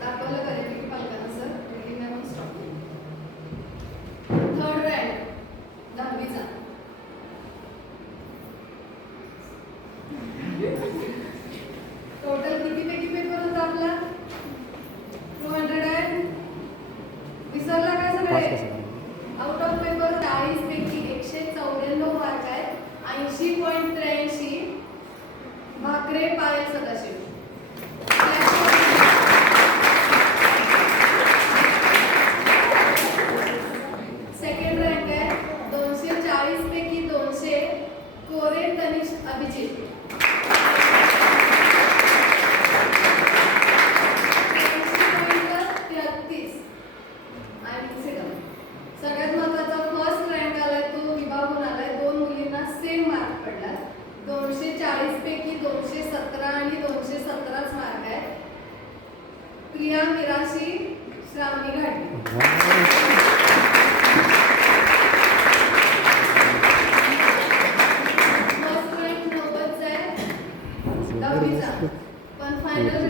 दाखवलं बऱ्यापैकी पालकांना सर. रेटिंग आहे मग स्टॉप. थर्ड रँक 10वीचा. टोटल किती पैकी पेपर होता आपला? 200 विसरला काय सगळे? आउट ऑफ पेपर 40 पैकी 194 मार्क आहेत. 80.83 भाकरे पायल सदाशिव. सेकंड रँक आहे 240 पैकी 200 कोरे तनिष अभिजित. सगळ्यात महत्वाचा फर्स्ट रँक आलाय तो विभागून आलाय. 2 मुलींना सेम मार्क पडला. 240 पैकी 217 आणि 217च मार्क आहे. प्रिया मिराशी, श्रावणी घाटी. फर्स्ट रँक 90चा आहे 10वीचा. पण फायनल